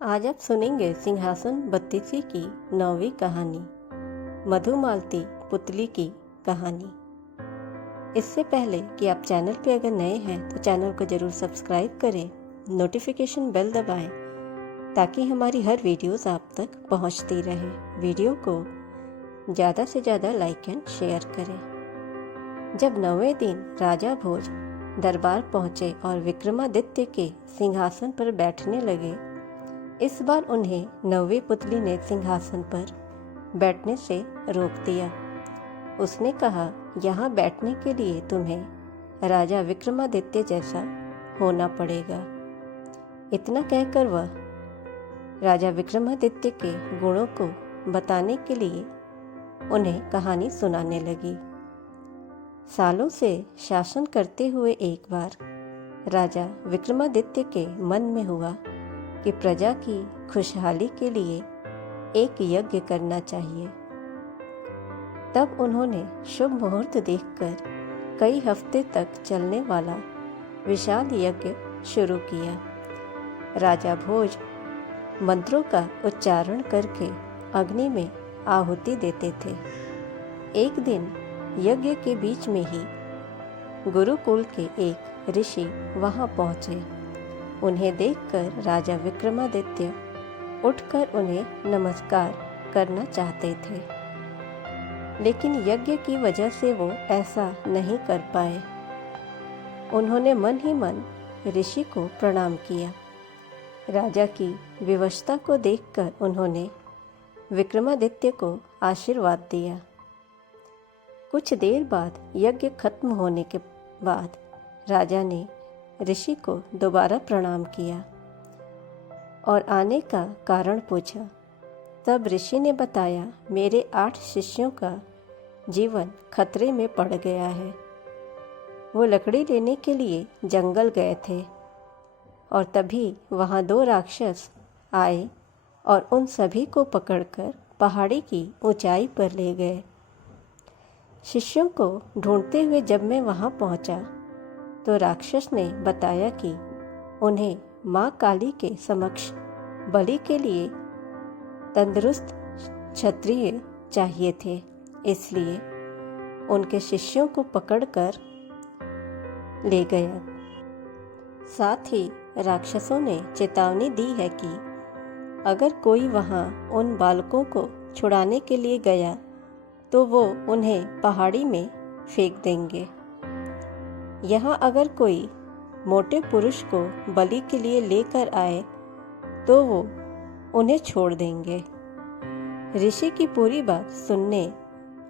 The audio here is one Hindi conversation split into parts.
आज आप सुनेंगे सिंहासन बत्तीसी की 9वीं कहानी, मधुमालती पुतली की कहानी। इससे पहले कि आप चैनल पे अगर नए हैं तो चैनल को ज़रूर सब्सक्राइब करें, नोटिफिकेशन बेल दबाएं ताकि हमारी हर वीडियोस आप तक पहुंचती रहे। वीडियो को ज़्यादा से ज़्यादा लाइक एंड शेयर करें। जब 9वें दिन राजा भोज दरबार पहुँचे और विक्रमादित्य के सिंहासन पर बैठने लगे। इस बार उन्हें 9वीं पुतली ने सिंहासन पर बैठने से रोक दिया। उसने कहा, यहाँ बैठने के लिए तुम्हें राजा विक्रमादित्य जैसा होना पड़ेगा। इतना कहकर वह राजा विक्रमादित्य के गुणों को बताने के लिए उन्हें कहानी सुनाने लगी। सालों से शासन करते हुए एक बार राजा विक्रमादित्य के मन में हुआ कि प्रजा की खुशहाली के लिए एक यज्ञ करना चाहिए। तब उन्होंने शुभ मुहूर्त देखकर कई हफ्ते तक चलने वाला विशाल यज्ञ शुरू किया। राजा भोज मंत्रों का उच्चारण करके अग्नि में आहुति देते थे। एक दिन यज्ञ के बीच में ही गुरुकुल के एक ऋषि वहां पहुंचे। उन्हें देखकर राजा विक्रमादित्य उठकर उन्हें नमस्कार करना चाहते थे, लेकिन यज्ञ की वजह से वो ऐसा नहीं कर पाए। उन्होंने मन ही मन ऋषि को प्रणाम किया। राजा की विवशता को देखकर उन्होंने विक्रमादित्य को आशीर्वाद दिया। कुछ देर बाद यज्ञ खत्म होने के बाद राजा ने ऋषि को दोबारा प्रणाम किया और आने का कारण पूछा। तब ऋषि ने बताया, मेरे 8 शिष्यों का जीवन खतरे में पड़ गया है। वो लकड़ी लेने के लिए जंगल गए थे और तभी वहाँ 2 राक्षस आए और उन सभी को पकड़कर पहाड़ी की ऊंचाई पर ले गए। शिष्यों को ढूंढते हुए जब मैं वहाँ पहुँचा तो राक्षस ने बताया कि उन्हें माँ काली के समक्ष बलि के लिए तंदुरुस्त क्षत्रिय चाहिए थे, इसलिए उनके शिष्यों को पकड़कर ले गया। साथ ही राक्षसों ने चेतावनी दी है कि अगर कोई वहां उन बालकों को छुड़ाने के लिए गया तो वो उन्हें पहाड़ी में फेंक देंगे। यहाँ अगर कोई मोटे पुरुष को बलि के लिए लेकर आए तो वो उन्हें छोड़ देंगे। ऋषि की पूरी बात सुनने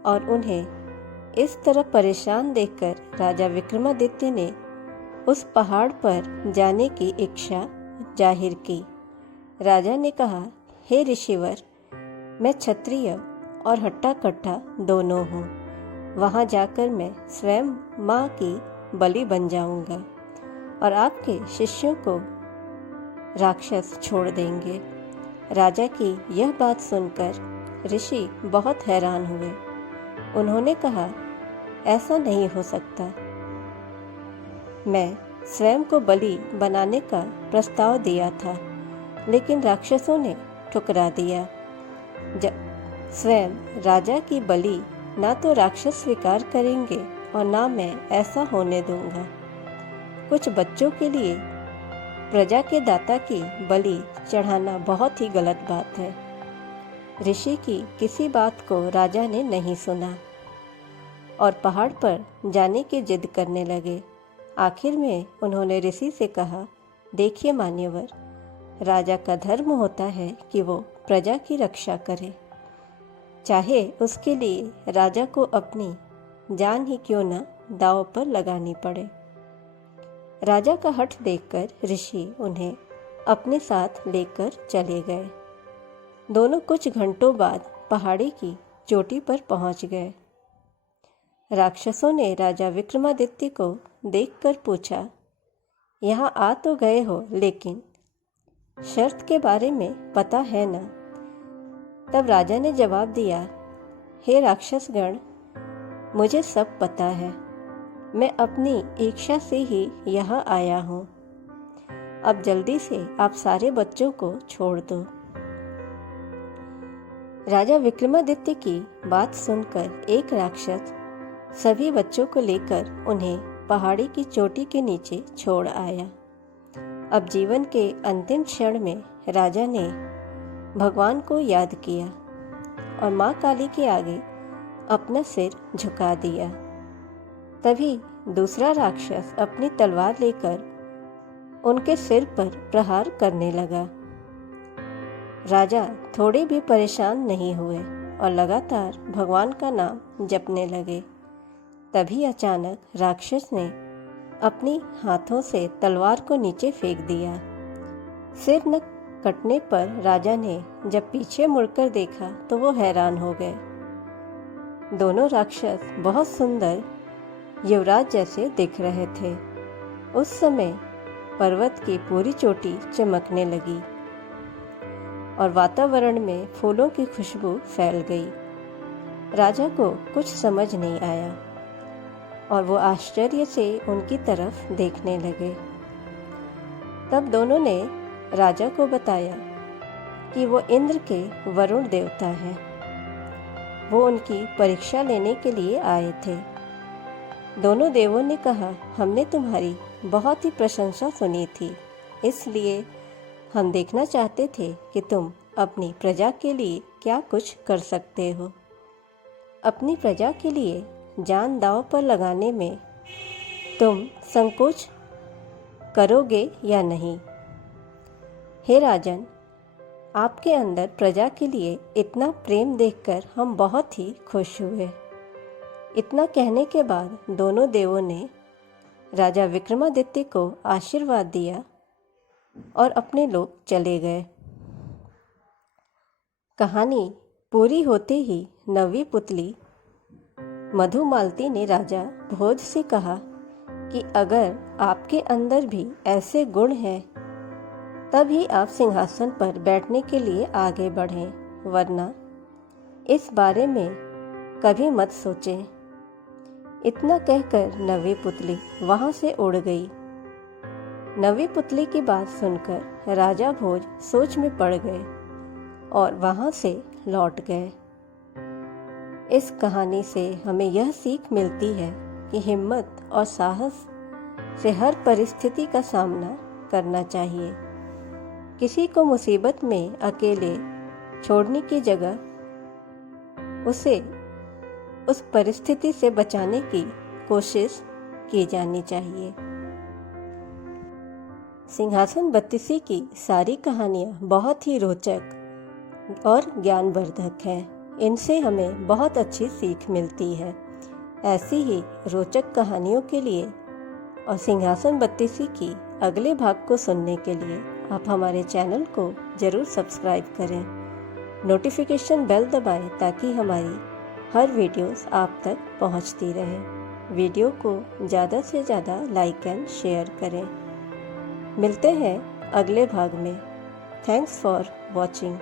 और उन्हें इस तरह परेशान देखकर राजा विक्रमादित्य ने उस पहाड़ पर जाने की इच्छा जाहिर की। राजा ने कहा, हे ऋषिवर, मैं क्षत्रिय और हट्टा कट्टा दोनों हूँ। वहाँ जाकर मैं स्वयं माँ की बलि बन जाऊंगा और आपके शिष्यों को राक्षस छोड़ देंगे। राजा की यह बात सुनकर ऋषि बहुत हैरान हुए। उन्होंने कहा, ऐसा नहीं हो सकता। मैं स्वयं को बलि बनाने का प्रस्ताव दिया था, लेकिन राक्षसों ने ठुकरा दिया। स्वयं राजा की बलि ना तो राक्षस स्वीकार करेंगे और ना मैं ऐसा होने दूंगा। कुछ बच्चों के लिए प्रजा के दाता की बलि चढ़ाना बहुत ही गलत बात है। ऋषि की किसी बात को राजा ने नहीं सुना और पहाड़ पर जाने की जिद करने लगे। आखिर में उन्होंने ऋषि से कहा, देखिए मान्यवर, राजा का धर्म होता है कि वो प्रजा की रक्षा करे, चाहे उसके लिए राजा को अपनी जान ही क्यों न दांव पर लगानी पड़े। राजा का हठ देखकर ऋषि उन्हें अपने साथ लेकर चले गए। दोनों कुछ घंटों बाद पहाड़ी की चोटी पर पहुंच गए। राक्षसों ने राजा विक्रमादित्य को देखकर पूछा, यहाँ आ तो गए हो, लेकिन शर्त के बारे में पता है ना? तब राजा ने जवाब दिया, हे राक्षसगण, मुझे सब पता है। मैं अपनी इच्छा से ही यहाँ आया हूँ। अब जल्दी से आप सारे बच्चों को छोड़ दो। राजा विक्रमादित्य की बात सुनकर एक राक्षस सभी बच्चों को लेकर उन्हें पहाड़ी की चोटी के नीचे छोड़ आया। अब जीवन के अंतिम क्षण में राजा ने भगवान को याद किया और माँ काली के आगे अपना सिर झुका दिया। तभी दूसरा राक्षस अपनी तलवार लेकर उनके सिर पर प्रहार करने लगा। राजा थोड़े भी परेशान नहीं हुए और लगातार भगवान का नाम जपने लगे। तभी अचानक राक्षस ने अपनी हाथों से तलवार को नीचे फेंक दिया। सिर न कटने पर राजा ने जब पीछे मुड़कर देखा तो वो हैरान हो गए। दोनों राक्षस बहुत सुंदर युवराज जैसे दिख रहे थे। उस समय पर्वत की पूरी चोटी चमकने लगी और वातावरण में फूलों की खुशबू फैल गई। राजा को कुछ समझ नहीं आया और वो आश्चर्य से उनकी तरफ देखने लगे। तब दोनों ने राजा को बताया कि वो इंद्र के वरुण देवता हैं। वो उनकी परीक्षा लेने के लिए आए थे। दोनों देवों ने कहा, हमने तुम्हारी बहुत ही प्रशंसा सुनी थी, इसलिए हम देखना चाहते थे कि तुम अपनी प्रजा के लिए क्या कुछ कर सकते हो। अपनी प्रजा के लिए जान दांव पर लगाने में तुम संकोच करोगे या नहीं? हे राजन, आपके अंदर प्रजा के लिए इतना प्रेम देखकर हम बहुत ही खुश हुए। इतना कहने के बाद दोनों देवों ने राजा विक्रमादित्य को आशीर्वाद दिया और अपने लोग चले गए। कहानी पूरी होते ही नवी पुतली मधुमालती ने राजा भोज से कहा कि अगर आपके अंदर भी ऐसे गुण हैं तभी आप सिंहासन पर बैठने के लिए आगे बढ़ें, वरना इस बारे में कभी मत सोचें। इतना कहकर नवी पुतली वहां से उड़ गई। नवी पुतली की बात सुनकर राजा भोज सोच में पड़ गए और वहां से लौट गए। इस कहानी से हमें यह सीख मिलती है कि हिम्मत और साहस से हर परिस्थिति का सामना करना चाहिए। किसी को मुसीबत में अकेले छोड़ने की जगह उसे उस परिस्थिति से बचाने की कोशिश की जानी चाहिए। सिंहासन बत्तीसी की सारी कहानियाँ बहुत ही रोचक और ज्ञानवर्धक हैं। इनसे हमें बहुत अच्छी सीख मिलती है। ऐसी ही रोचक कहानियों के लिए और सिंहासन बत्तीसी की अगले भाग को सुनने के लिए आप हमारे चैनल को ज़रूर सब्सक्राइब करें। नोटिफिकेशन बेल दबाएं ताकि हमारी हर वीडियोस आप तक पहुंचती रहे। वीडियो को ज़्यादा से ज़्यादा लाइक एंड शेयर करें। मिलते हैं अगले भाग में। Thanks for watching.